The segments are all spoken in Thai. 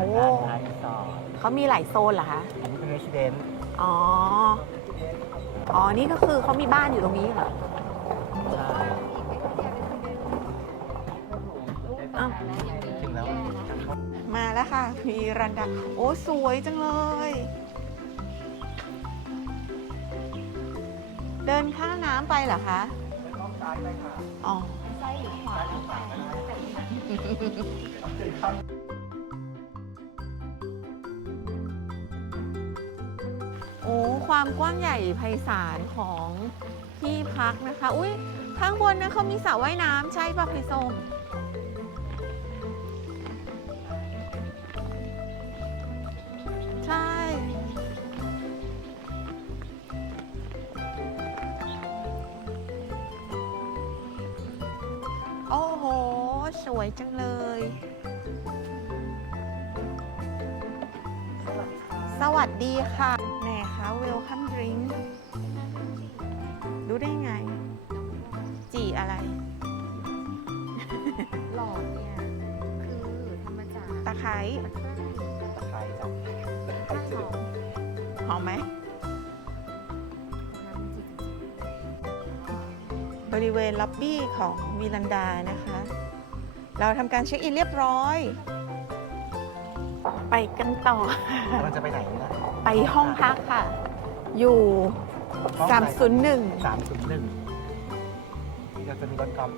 โอ้ร้านค้ารีสอร์ทเขามีหลายโซนเหรอคะ อันนี้เป็นเรสซิเดนต์อ๋อ อ๋อ นี่ก็คือเขามีบ้านอยู่ตรงนี้เหรอ ใช่อ้าว ถึงแล้วมาแล้วค่ะ มีรันดา โอ้ สวยจังเลย เดินข้ามน้ำไปเหรอคะ อ๋อ ซ้ายหรือขวาแล้วแต่ ความกว้างใหญ่ไพศาลของที่พักนะคะ อุ้ยข้างบนนะเขามีสระว่ายน้ำใช่ป่ะพี่ส้มใช่ โอ้โห สวยจังเลย สวัสดีค่ะ แหน่คะ welcome drink รู้ได้ไง จีอะไร หลอดเนี่ย คือทำมาจากตะไคร้ตะไคร้ตะไคร้จ้ะตะไคร้จืดหอมไหมน้ำจืดบริเวณล็อบบี้ของมิลันดานะคะ เราทำการเช็คอินเรียบร้อย ไปกันต่อมันจะไปไหนเนี่ยไปห้องพักค่ะ อยู่ 301 สามศูนย์หนึ่งเราจะมีรถกอล์ฟ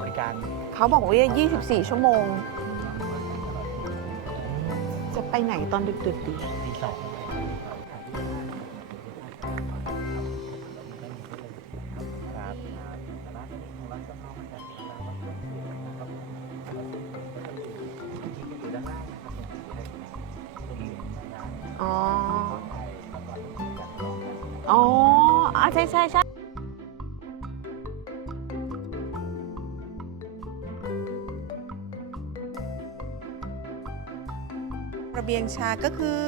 บริการเขาบอกว่า24 ชั่วโมง จะไปไหนตอนดึกๆดีรีสอร์ ระเบียงชาก็คือ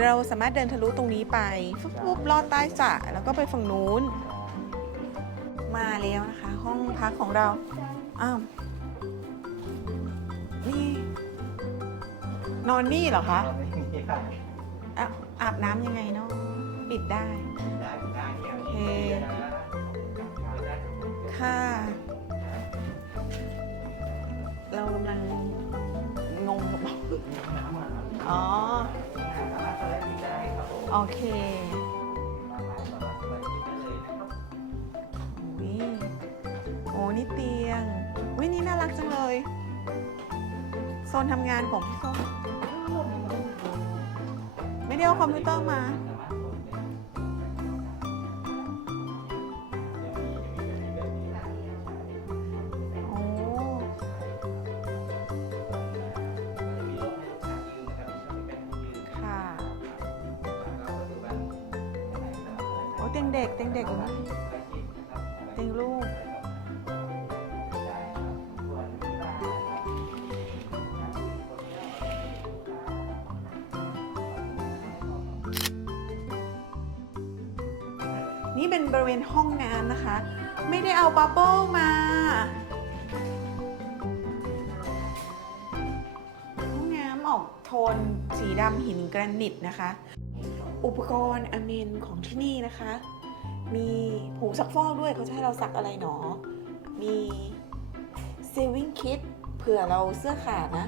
เราสามารถเดินทะลุตรงนี้ไปฟุบฟุบลอดใต้สระแล้วก็ไปฝั่งนู้น มาแล้วนะคะ ห้องพักของเราอ้าวนี่นอนนี่เหรอคะอะอาบน้ำยังไงเนาะปิดได้โอเคค่ะ โอเควิโอ้นี่เตียงวินี่น่ารักจังเลย โซนทำงานของพี่ส้มไม่ได้เอาคอมพิวเตอร์มา เตียงเด็กเตียงเด็กเหรอเตียงลูกนี่เป็นบริเวณห้องน้ำนะคะ ไม่ได้เอาบับเบิ้ลมาห้องน้ำออกโทนสีดำหินกรนิตนะคะ อุปกรณ์อเมนของที่นี่นะคะ มีผงซักฟอกด้วยเขาจะให้เราซักอะไรหนอ มี saving kit เผื่อเราเสื้อขาดนะ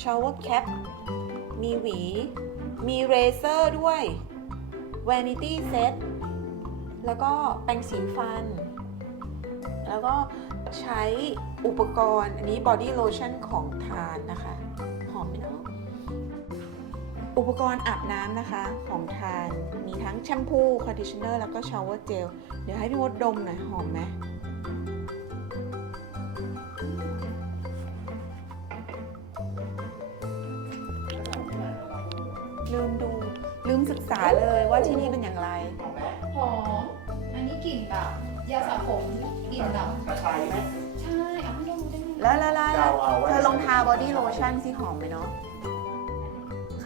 shower cap มีหวี มีเรเซอร์ด้วย vanity set แล้วก็แปรงสีฟัน แล้วก็ใช้อุปกรณ์ อันนี้ body lotion ของทานนะคะ อุปกรณ์อาบน้ำนะคะของทานมีทั้งแชมพูคอนดิชเนอร์แล้วก็ชาวเวอร์เจล เดี๋ยวให้พี่มดดมหน่อยหอมไหมลืมดูลืมศึกษาเลยว่าที่นี่เป็นอย่างไร หอม อันนี้กลิ่นแบบยาสระผมกลิ่นแบบกระชายไหมใช่เอาไม่ลงได้ไงแล้วแล้วแล้วเอาเอาไว้เธอลองทาบอดี้โลชั่นสิหอมไหมเนาะ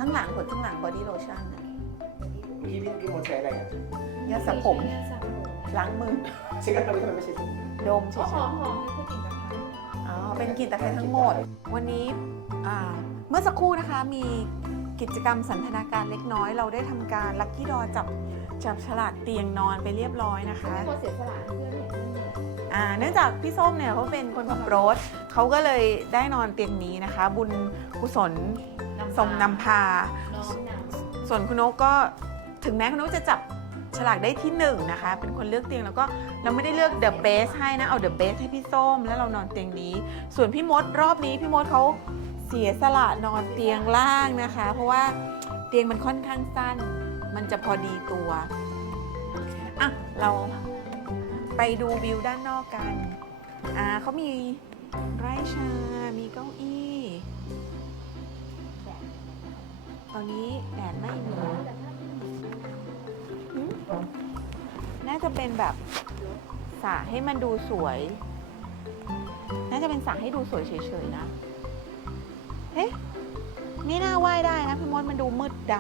ข้างหลังขนข้างหลังบอดี้โลชั่นอะพี่พี่พี่โมใช้อะไรอะยาสระผมยาสระผมล้างมือใช้กันทำไมไม่ใช่ดมเฉอ๋อหอมยหอมนี่คือกลิ่นตะไคร้ๆอ๋อเป็นกลิ่นตะไคร้ทั้งหมด วันนี้อ่าเมื่อสักครู่นะคะมีกิจกรรมสันทนาการเล็กน้อย เราได้ทำการลัคกี้ดอจับจับฉลากเตียงนอนไปเรียบร้อยนะคะ ไม่ควรเสียสละให้เพื่อนเห็นเพื่อนเหนื่อยอ่าเนื่องจากพี่ส้มเนี่ยเขาเป็นคนขับรถเขาก็เลยได้นอนเตียงนี้นะคะ บุญกุศล สมนำพา น้องนส่วนคุณนกก็ถึงแม้คุณนกจะจับฉลากได้ที่หนึ่งนะคะ เป็นคนเลือกเตียงแล้วก็เราไม่ได้เลือก the best ให้นะ เอา the best ให้พี่ส้มแล้วเรานอนเตียงนี้ ส่วนพี่มดรอบนี้พี่มดเขาเสียสละนอนเตียงล่างนะคะ เพราะว่าเตียงมันค่อนข้างสั้น มันจะพอดีตัวอะเราไปดูวิวด้านนอกกัน อ่าเขามีไร่ชา มีเก้าอี้ ตอนนี้แดดไม่มีน่าจะเป็นแบบสระให้มันดูสวย น่าจะเป็นสระให้ดูสวยเฉยๆนะเอ๊ะนี่น่าว่ายได้นะพี่มดมันดูมืดด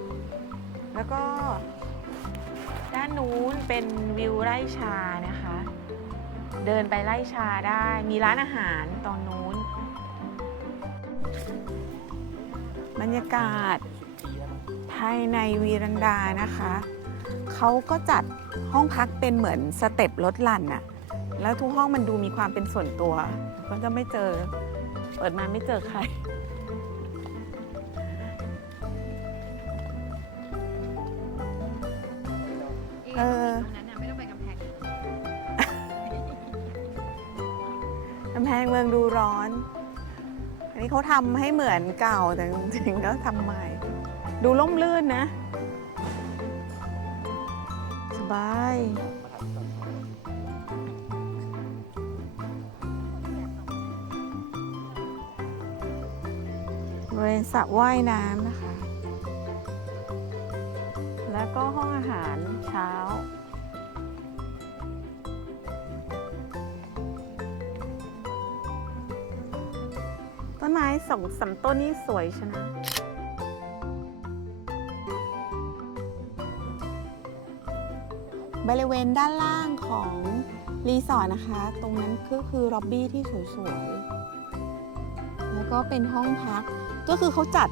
ำแล้วก็ ด้านนู้นเป็นวิวไร่ชานะคะ เดินไปไร่ชาได้มีร้านอาหารตอนนู้น บรรยากาศ ภายในวีรันดานะคะ เขาก็จัดห้องพักเป็นเหมือนสเต็ปรถลันน่ะแล้วทุกห้องมันดูมีความเป็นส่วนตัว ก็จะไม่เจอ เปิดมาไม่เจอใคร เขาทำให้เหมือนเก่าแต่จริงๆก็ทำใหม่ ดูล่มลื่นนะ สบาย บริเวณสระว่ายน้ำนะคะ แล้วก็ห้องอาหารเช้า ไม้สองสามต้นนี่สวยชนะ บริเวณด้านล่างของรีสอร์ทนะคะ ตรงนั้นก็คือล็อบบี้ที่สวยๆ แล้วก็เป็นห้องพัก ก็คือเขาจัด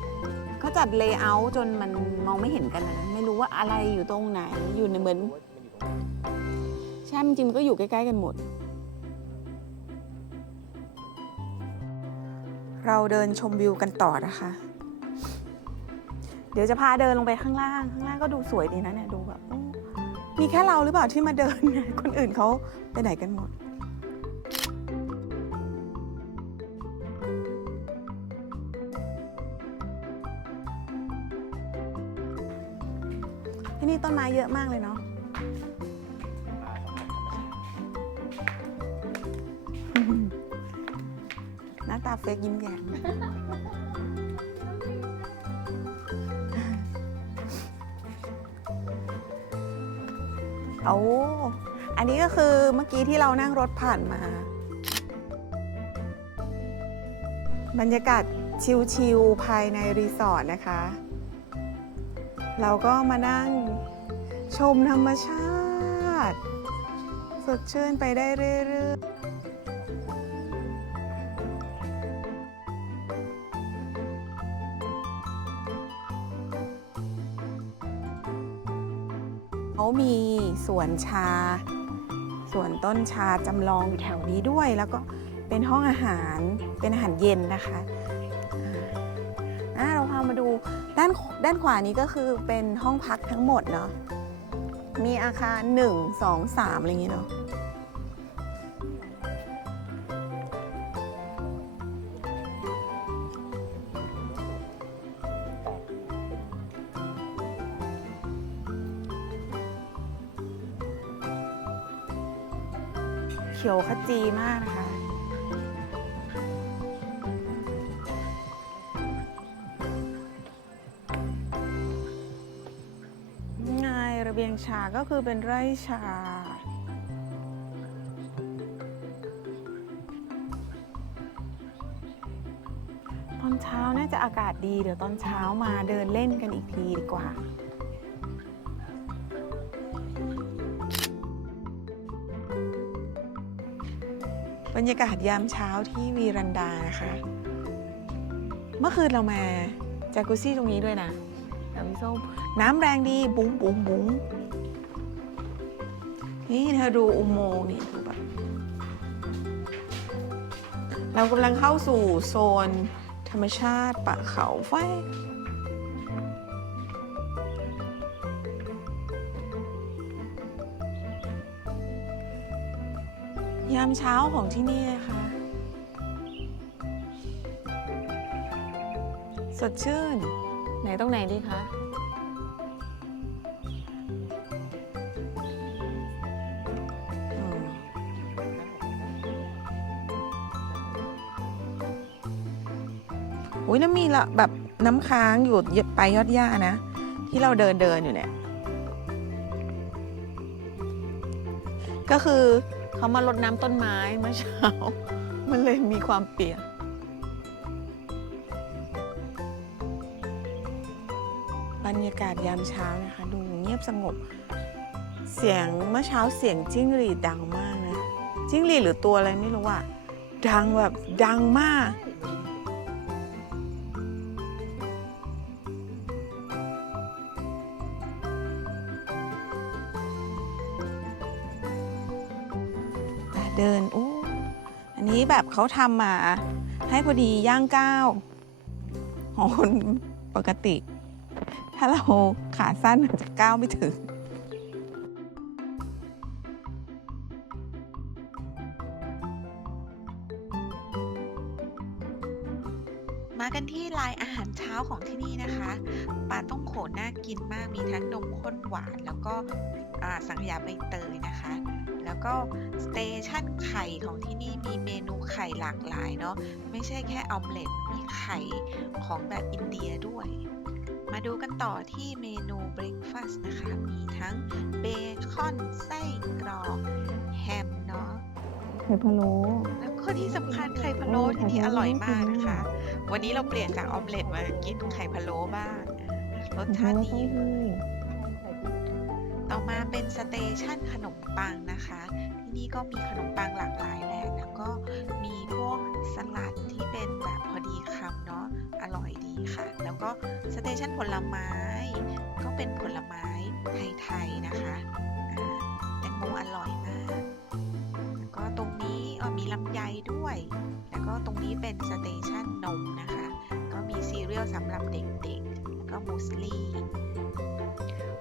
เขาจัดเลเยอร์จนมันมองไม่เห็นกันนะ ไม่รู้ว่าอะไรอยู่ตรงไหน อยู่ในเหมือน ใช่ จริงๆมันก็อยู่ใกล้ ๆ กันหมด เราเดินชมวิวกันต่อนะคะ เดี๋ยวจะพาเดินลงไปข้างล่าง ข้างล่างก็ดูสวยดีนะเนี่ยดูแบบมีแค่เราหรือเปล่าที่มาเดินเนี่ยคนอื่นเขาไปไหนกันหมดที่นี่ต้นไม้เยอะมากเลยเนาะ น้าตาเฟกยิ้มแย้มเอาอันนี้ก็คือเมื่อกี้ที่เรานั่งรถผ่านมา บรรยากาศชิลๆภายในรีสอร์ทนะคะ เราก็มานั่งชมธรรมชาติ สดชื่นไปได้เรื่อยๆ วนชา สวนต้นชาจำลองอยู่แถวนี้ด้วย แล้วก็เป็นห้องอาหารเป็นอาหารเย็นนะคะอะเราพามาดูด้านด้านขวานี้ก็คือเป็นห้องพักทั้งหมดเนาะมีอาคาร 1 2 3 อะไรอย่างเงี้เนาะ ขจีมากนะคะนี่ไงระเบียงชาก็คือเป็นไร่ชา ตอนเช้าน่าจะอากาศดีเดี๋ยวตอนเช้ามาเดินเล่นกันอีกทีดีกว่า บรรยากาศยามเช้าที่วีรันดานะคะ เมื่อคืนเรามาจากุซี่ตรงนี้ด้วยนะน้ำส้มน้ำแรงดี บุ้งบุ้งบุ้งนี่เธอดูอุโมงค์นี่ดูแบบเรากำลังเข้าสู่โซนธรรมชาติป่าเขาไฟ ยามเช้าของที่นี่นะคะ สดชื่น ไหนตรงไหนดีคะอืมอุ้ยแล้วมีละแบบน้ำค้างอยู่ปลายยอดหญ้านะ ที่เราเดินเดินอยู่เนี่ย ก็คือ เขามารดน้ำต้นไม้เมื่อเช้า มันเลยมีความเปียกบรรยากาศยามเช้านะคะ ดูเงียบสงบ เสียงเมื่อเช้าเสียงจิ้งหรีดดังมากนะ จิ้งหรีดหรือตัวอะไรไม่รู้อะดังแบบดังมาก เดินอู้อันนี้แบบเขาทำมาให้พอดีย่างก้าวของคนปกติ ถ้าเราขาสั้นอาจจะก้าวไม่ถึง มากันที่ลายอาหารเช้าของที่นี่นะคะ ปลาต้องโขน่ากินมากมีทั้งนมข้นหวาน แล้วก็สังขยาใบเตยนะคะ แล้วก็สเตชันไข่ของที่นี่มีเมนูไข่หลากหลายเนาะไม่ใช่แค่ออมเล็ตมีไข่ของแบบอินเดียด้วย มาดูกันต่อที่เมนูเบรคฟาสต์นะคะ มีทั้งเบคอนไส้กรอกแฮมเนาะไข่พะโล้ แล้วก็ที่สำคัญไข่พะโล้ที่นี่อร่อยมากนะคะ วันนี้เราเปลี่ยนจากออมเล็ตมากินไข่พะโล้บ้างรสชาติดี ต่อมาเป็นสเตชันขนมปังนะคะ ที่นี่ก็มีขนมปังหลากหลายแหละแล้วก็มีพวกสลัดที่เป็นแบบพอดีคำเนาะอร่อยดีค่ะ แล้วก็สเตชันผลไม้ ก็เป็นผลไม้ไทยๆนะคะแตงโมอร่อยมาก แล้วก็ตรงนี้เป็นสเตชันนมนะคะ ก็มีซีเรียลสำหรับเด็กๆ แล้วก็มูสลี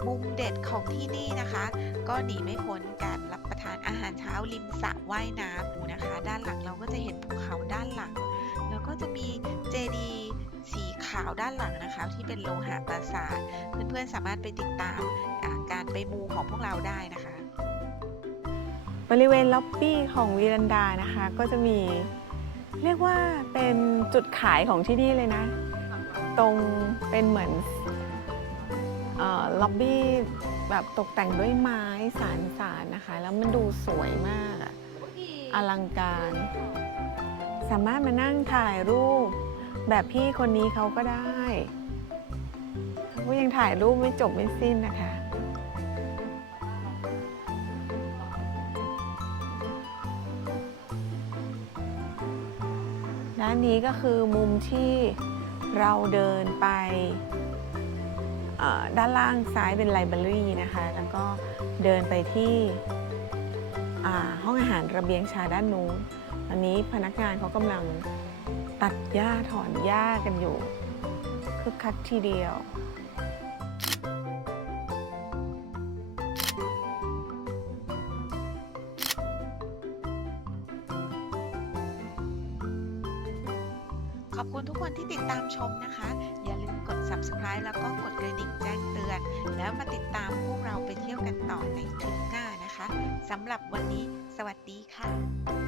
มุมเด็ดของที่นี่นะคะ ก็หนีไม่พ้นการรับประทานอาหารเช้าริมสระว่ายน้ำนะคะ ด้านหลังเราก็จะเห็นภูเขาด้านหลัง แล้วก็จะมีเจดีสีขาวด้านหลังนะคะ ที่เป็นโลหะปราสาทเพื่อนๆสามารถไปติดตามการไปมูของพวกเราได้นะคะ บริเวณล็อบบี้ของวีรันดานะคะ ก็จะมีเรียกว่าเป็นจุดขายของที่นี่เลยนะ ตรงเป็นเหมือนล็อบบี้แบบตกแต่งด้วยไม้สารสารนะคะ แล้วมันดูสวยมากอลังการ สามารถมานั่งถ่ายรูป แบบพี่คนนี้เขาก็ได้เขาก็ยังถ่ายรูปไม่จบไม่สิ้นนะคะานนี้ก็คือมุมที่เราเดินไปด้านล่างซ้ายเป็นไลบรารีนะคะ แล้วก็เดินไปที่ห้องอาหารระเบียงชาด้านนู้นอันนี้พนักงานเขากำลังตัดหญ้าถอนหญ้ากันอยู่คึกคักทีเดียว มนะคะ อย่าลืมกด subscribe แล้วก็กดกระดิ่งแจ้งเตือน แล้วมาติดตามพวกเราไปเที่ยวกันต่อในทริปหน้านะคะสำหรับวันนี้ สวัสดีค่ะ